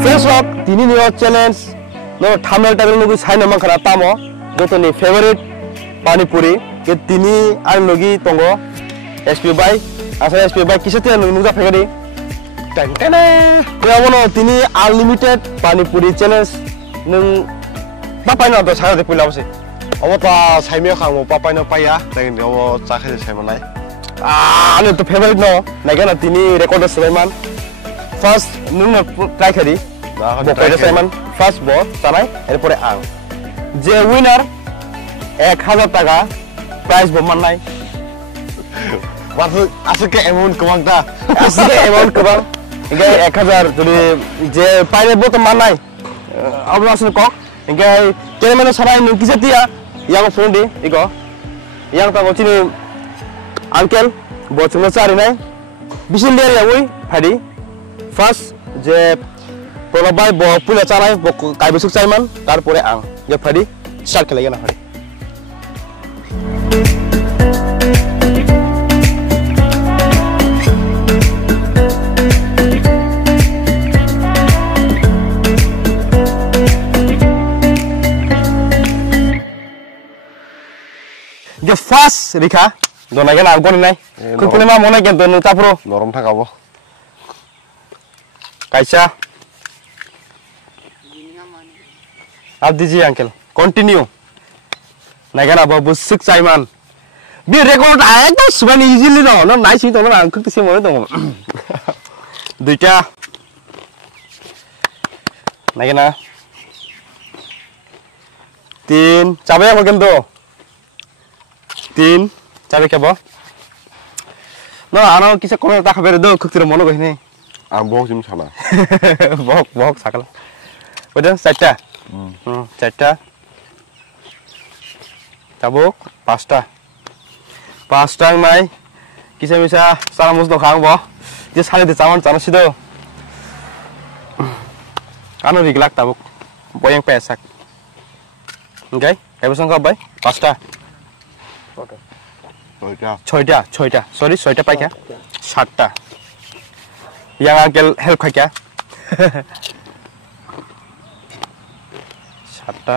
Friends रॉक तीनी नियो चैलेंज नो थामनेल टाइम नुगु साइन मा खरा तामो गोतोनि फेवरेट पानी पूरी के तीनी आं लोगी तंगो एसपी बाय आसा एसपी बाय किसते नुगा फेगरी टेंटेने यावनो तीनी अनलिमिटेड पानी पूरी चैलेंज नों पापायनो तो सारा दे पुलावसे अबता साइमिया खामो पापायनो पाया जायनि अबो जाखे साइमनाय आनो तो फेवरेट नो नागाना तीनी रेकॉर्ड सेमान फर्स्ट नुनो ट्राई करी बो साइमन फर्स्ट बो जानाय एरपरे आं जे विनर 1000 টাকা प्राइज बो माननाय वासो आसके अमाउंट गोबांटा आसके अमाउंट गोबां इगे 1000 जुदि जे पाइले बो तो माननाय अब्लासो कक इगे केमेन सराय नु किसेतिया yang fundi iko yang ta gocini uncle bo chungna chari nai bisin der ya oi phadi first je polobai bo pula charai bo kai busuk chaiman tar pore ang je phadi start khelai na phadi the first rika dona gena angkon nai kukune ma mona gen donu tapro norom thakabo kaisa ab diji uncle continue nagana babu six saiman bi record ekdom subani easily no no nice to no ang kukti simone dong duita nagana tin chabe ko gendo तीन चाबे क्या बो ना आना किसे कोने ता खबर दो कुकतिर मनो गहिने आ बक जिम छाना बक साकला ओदन चारटा चारटा ताबो पांचटा माय किसे मिसा सारा मुस दखां बो जे साले दे चामन चानो सिदो आनो रिगलाक ताबो बयं पेsak ओके एबसं गबाय पांचटा ছয়টা সরি 6টা পাই কে 7টা ইয়াং আঙ্কেল হেল্প খাই কে 7টা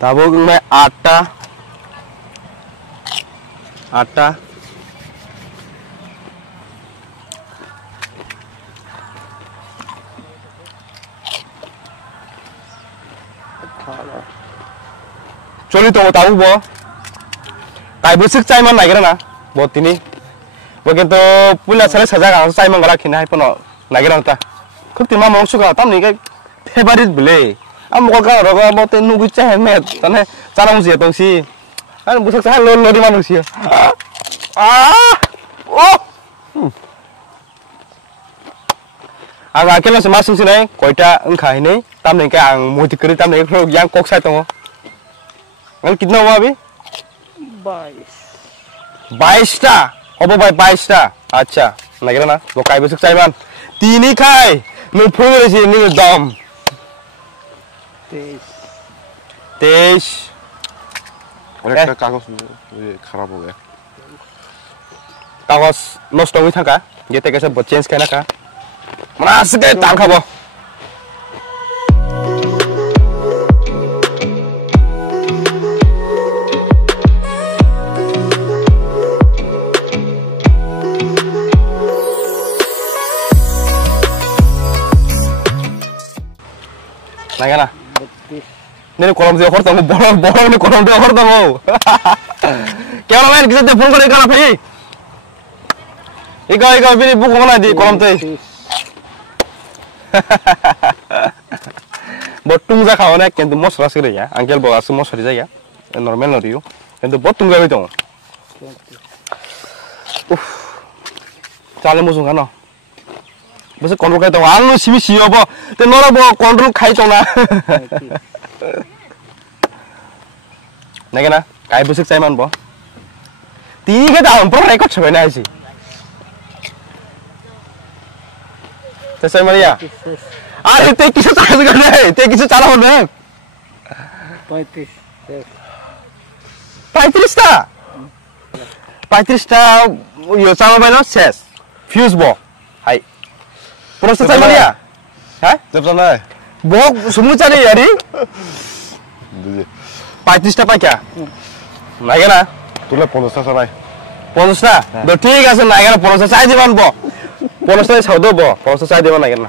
তাবো মে 8টা चली तो ताऊ बो ताई बुसक चाय मन नागिरा ना बो तिनी बो किंतु पुला साले सजा गांग चाय मन गरा खिना हाइपनो नागिरा ता खूब तिमा मौसु का तम निके फेवरेट बले am को का रगा बो ते नुगु चाय मे तने चाना मुसी तंसी आन बुसक चाय लो लोडी मानुसी आ ओ आं आकेला से मासिं सिनाय कयटा ओंखायनै ताम निके आं मोति करि ताम निके यां कक साय दङ अंकल कितना हुआ अभी 22 टा अब भाई 22 टा अच्छा नागिरा ना वो काय बसक चाइमान तीन ही खाए नु फुरे से नु दम 23 और एक कागज ये खराब हो गया कागज नष्ट हुई था का ये ते कैसे चेंज करना का मना सके तान खाबो नागाना नेने कलम दे खरता बड़ ने कलम दे खरता हो कैमरामैन किसे फोन करे करा भाई इका बिनी बुक होना दी कलम ते बट्टुम जा खाओ ना किंतु मसरा सिरे या अंकल बगास मसरी जाया नॉर्मल न रियो किंतु बट्टुम जाबे दं उफ चाले मुजुंगा न बस कंट्रोल खाई तो आलू सिमी सियोबो ते नरबो कंट्रोल खाई तो ना नगेना काय बुसक चाइमान बो तीगे दा हम पर रेकॉर्ड छबे ना आइसी ते सय मरिया अरे ते किसे चार्ज करने ते किसे चाला होने 35 टा 35टा यो चामा बायनो सेस फ्यूज बो हाय Proses sama dia. Hah? Cepat sana. Bok semua cari hari. 35টা পাইকা লাগে না তুলে 50টা চালাই 50টা তো ঠিক আছে না এখানে 50টা চাই দিবান ব 50টা চাই দেব 50টা চাই দিবান না কেন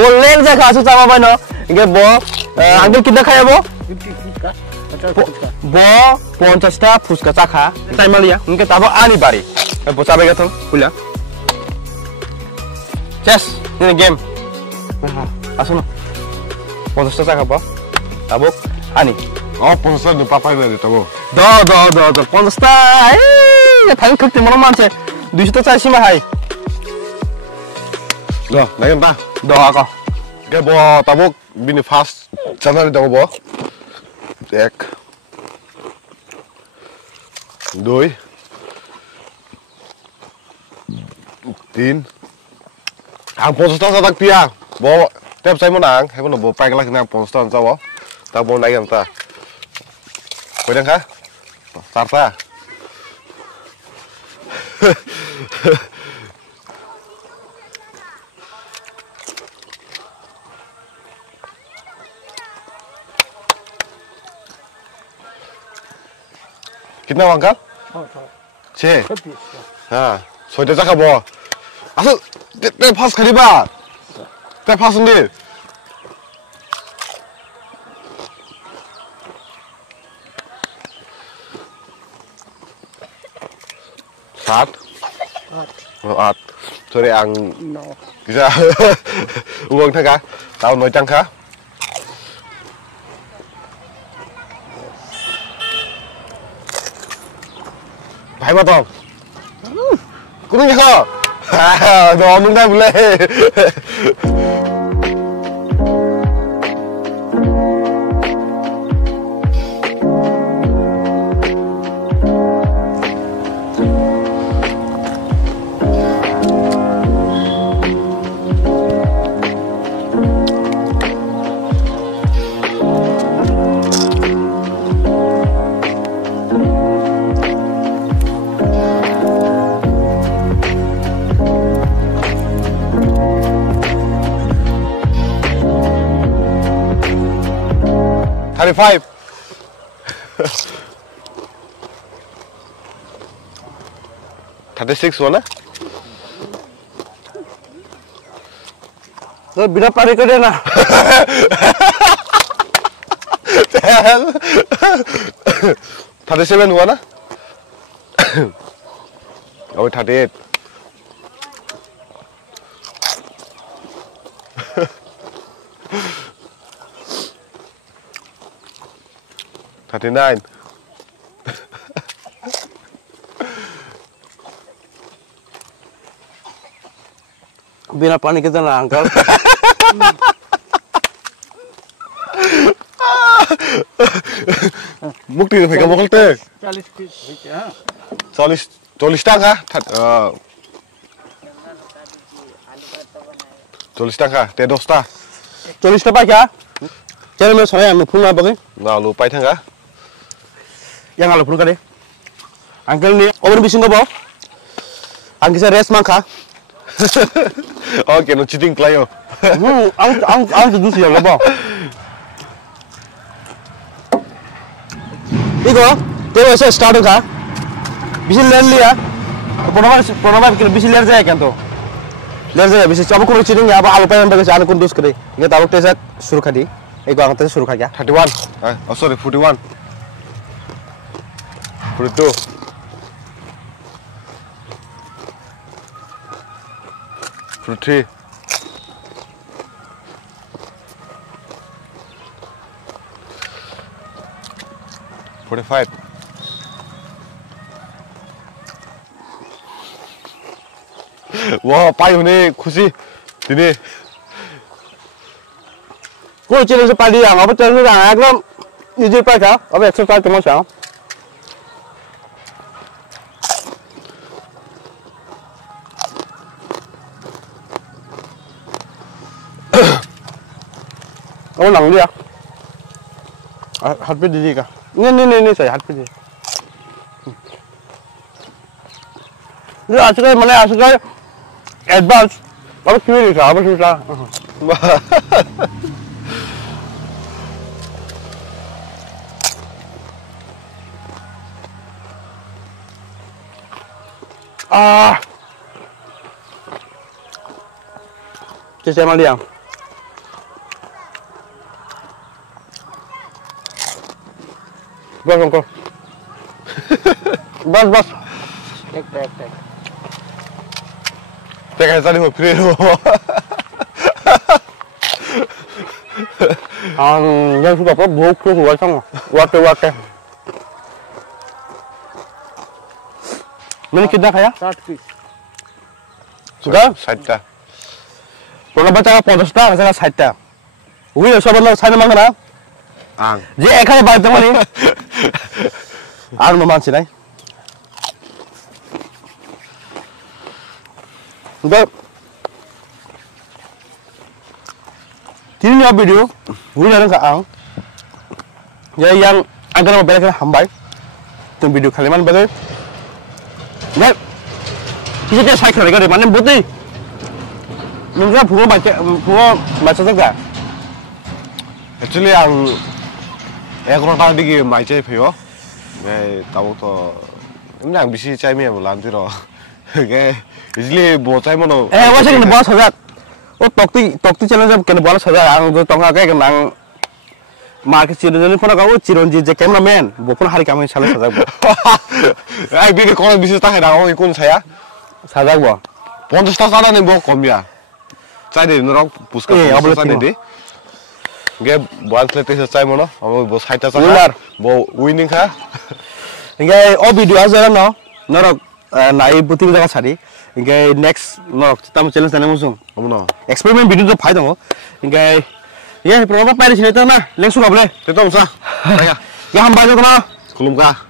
Boleh je kah susah apa no? Ingat bo, angkel kita kaya bo? Bo, 50টা fuchka চাখা তাই মালিয়া ইনকে তাবো আনি পারি বোচা বেগে তো বুলা চেস ইন গেম আসুন 50টা চাখা পা তাবো আনি 50টা নি পাপাই না দিতে বো দ 50টা এই থাকি করতে মন মানছে 200টা চাইছি মা high naik entah. Ako. Kayak bawa tabuk bini fast. Sana di tahu bawa. Ek. Doi. Tin. Ang 50টা sa tagpia. Bawa tiap saya menang, saya pun bawa pakai lagi nang 50টা sa bawa. Tak bawa naik entah. Pwede kah? Sarta. Kita wangkal? C. Ha, soalnya cakap bawa. Asal, te pas kali ba? Te pas sendiri. Saat? At. Sorry ang. No. Bisa. Uang tak kah? Tahu noi cang kah? Phải mà Tùng? Cũng như không? Đồ mình đây một lệ. Five. Six mana? So bila pari ko din na. 37 हुआ ना? और 38. Nine. Biar panik kita lah, angkel. Bukti tu mereka mukul tu. 40 tangka. 40 tangka. Te dosta. 40টা পাইকা Cari mana saya yang phun apa ke? Nah, lu pai tangka. Yang alu phun kade. Angkel ni over bising ko ba? Angkel sa rest mangka. Okay, no cheating player. Ang tu dusi yang ba? Iko, tewa sa start ka. Bisil len liya. Pernah kita bisil ler saya kan tu. Ler saya bisil. Coba kau cheating ya, apa alu pai yang bagus anu kun dus kade. Ingat alu tesa suruh kadi. Iko ang tesa suruh kaya. 31. Oh sorry, 41. 42. 43. 45. Wah, pai ini kusi. Ini. Gue challenge pai đi à, apa challenge là cái đi chơi pai cả, apa exercise cuma sao? Ông nặng đi à? Hạt biết đi cả. Nè, saya hạt biết đi. Ini asal mana asal advance. Apa kiri sah, apa susah. Chia sẻ mal đi à? Bas không con. Bas. Tek. Tek hai tadi mau pilih lo. Yang suka apa buk tu suka sang. Wate. Mana kita kaya? 60 piece. Sudah? Saja. Kalau baca 50 टा, saya 60 टा. Wih, sobat lo saya memang kena. Ang. Je ekar baik teman ni. Ang memang sih ni. Sudah. Kini ni video, wih ada ke ang. Jadi yang agar mau belajar hambai, tu video kalian betul. Nah, kita saya kira di mana putih. Mungkin bunga baca juga. Actually ang kurang tahu digi mai cai pio. Gai tahu to. Ini yang bisi cai mi bulan tu ro. Gai इसलिए बहुत cai mana. Wajah kena bawa saja. Oh tokti channel kena bawa saja. Ang tu tongga kai kena market ciron pun kau cironji je cameraman. Bukan hari kami salah saja. Ay bini kalau bisi tak ada orang ikut saya. Saja gua. 50 tak ada ni bawa komia. Cai deh orang puska puska cai deh. Gai buat selesai cai mana. Amo bawa saya tak ada. Bawa winning kah? Gai oh video aja lah no. Norok naik putih jaga cari. Gai next norok kita mau challenge tanya musuh. Kamu no. Eksperimen video tu faedah mo. Gai ya program apa di sini tu na? Langsung apa boleh? Kita musa. Raya. Ya hamba tu kena. Kulum kah?